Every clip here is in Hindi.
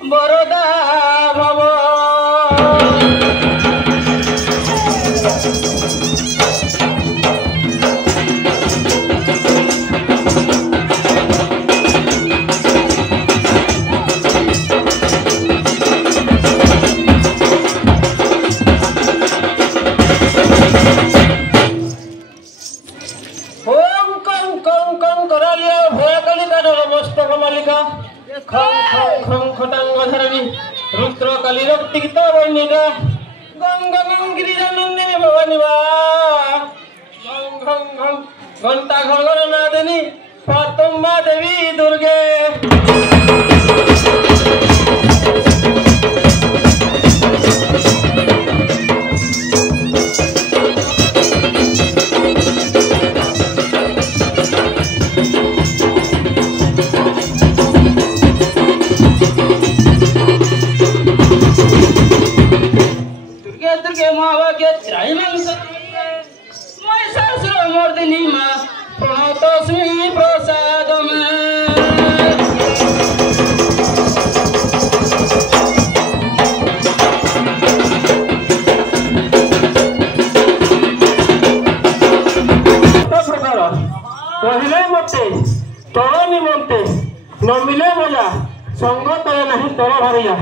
বরদা ভব रुद्र कली रक्तिता बनिका गंग गंग गिरिजानंदिनी भवानी बा गंग गंग घंटा घंगर नादिनी फातम्मा देवी दुर्गे पहले मते तोर निमंते न मिले बोला संग तोर नहीं तोर भरिया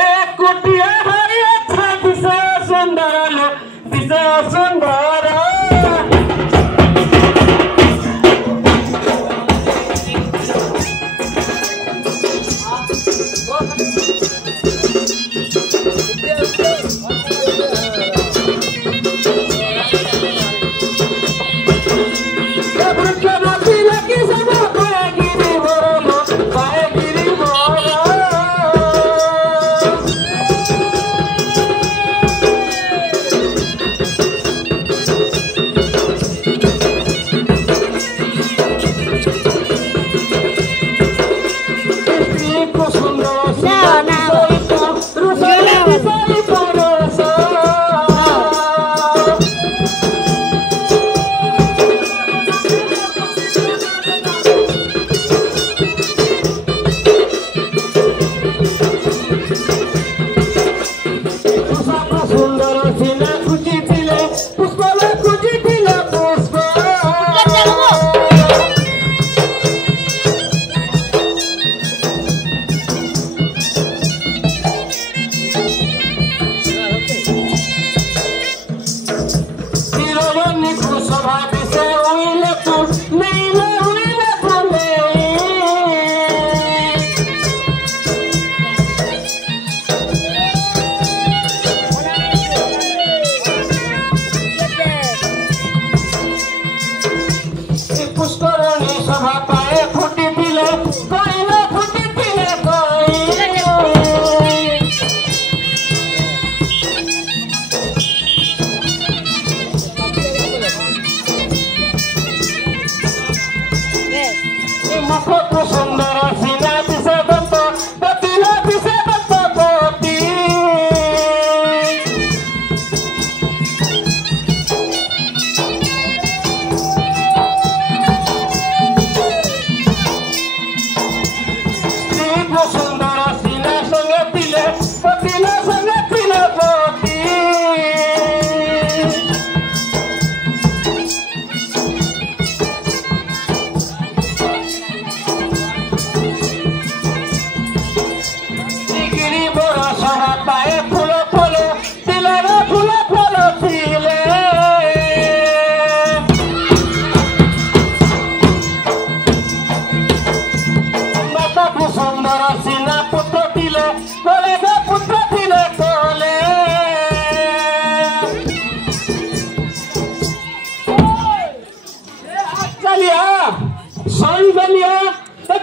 एक कुटिया हरिया था दिशा सुंदर लो दिशा सुंदर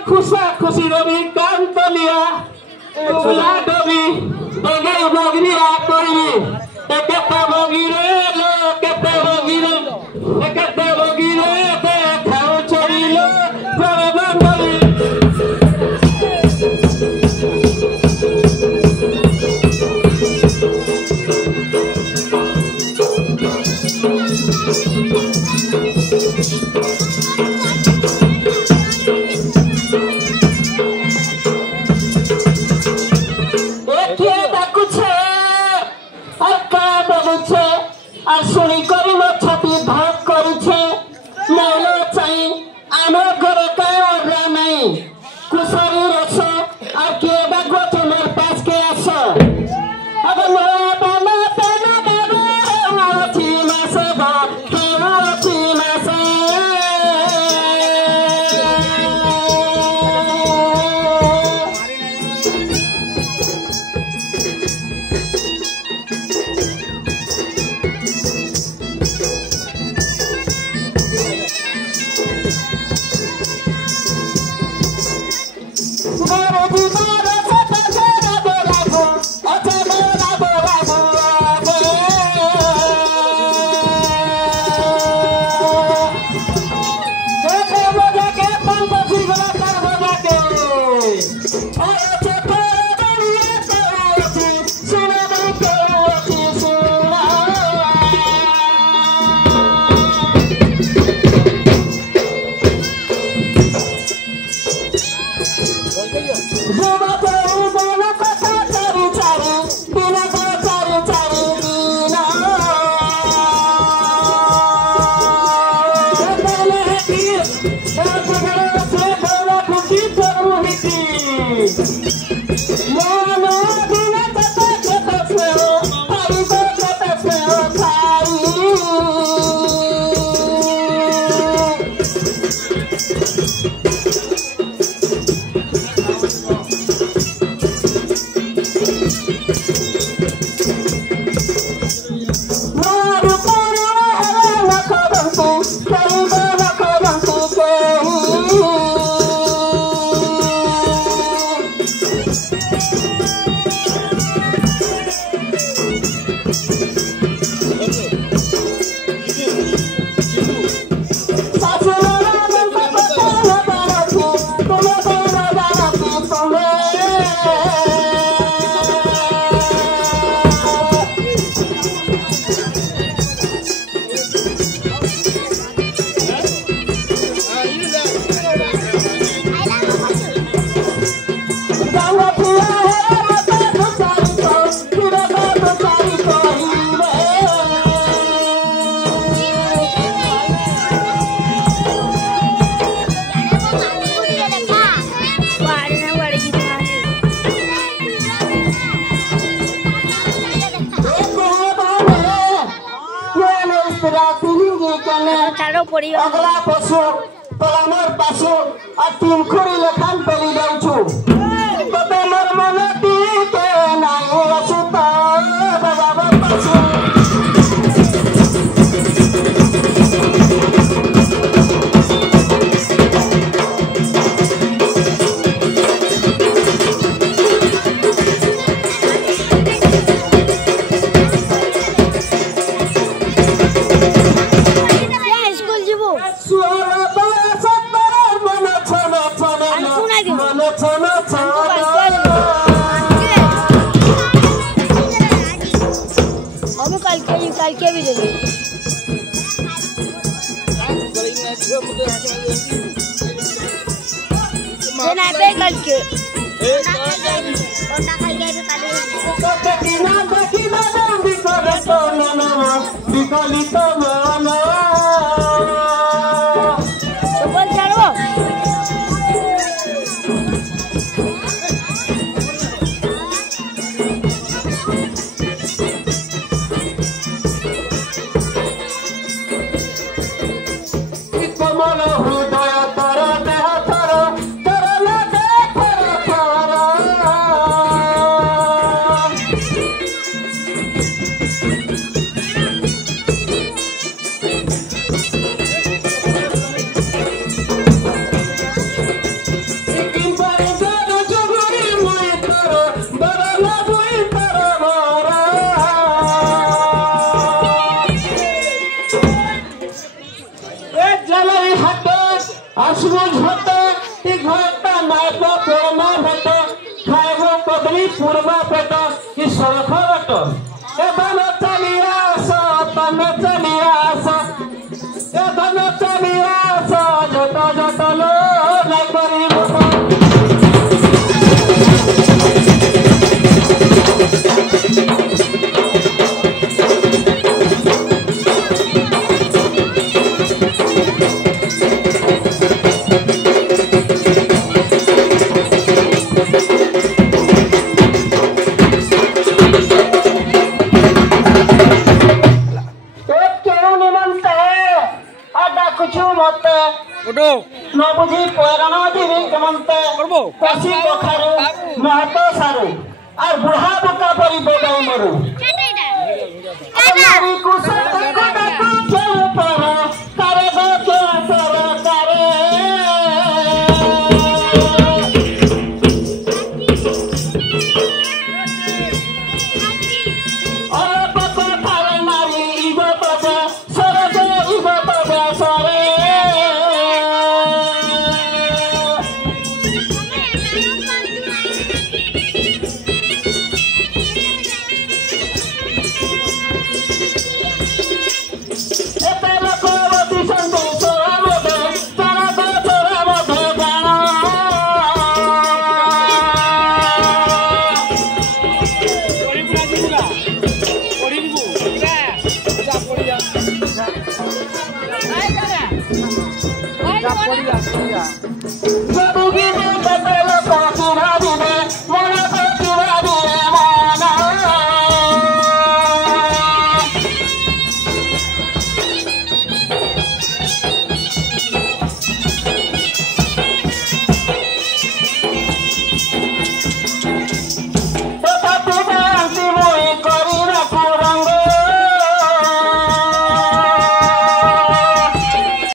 खुशा खुशी रवि कांत लिया बोला डबी बगे बगरी आ करबी एकता बगीरे लो केते बगीरे एकता बगीरे ते खाओ चोरीलो बाबा बली আর শুনি করিল ছাতি ভাগ করিছে মৌল চাই আমার ঘরে কায়রা নাই কুসারি রস আর কে বা গঠনের পাশকে আস আবার বাবা তেনা বাবা আছি মাসে বা আছি মাসে अगला पशु पलामर पशु और तीन खुरी लखान पली जाऊँ बता मर मन के नाई रसुता बाबा पशु के भी देंगे ना पे कल के पूर्वा पेट कि सड़क बट एधन चलियास तन चलियास एधन चलियास जट जट लो नहीं करिब उठो न बुझी पैरण दिवी कमंते करबो कसी कखारू महतो सारू और बुढ़ा बुका परी बोबाई मरू अनारी कुसे कोटा को चल पर करे गो के सर करे और पको थारे नारी इगो पको सरगे इगो पको सरे पड़ी जा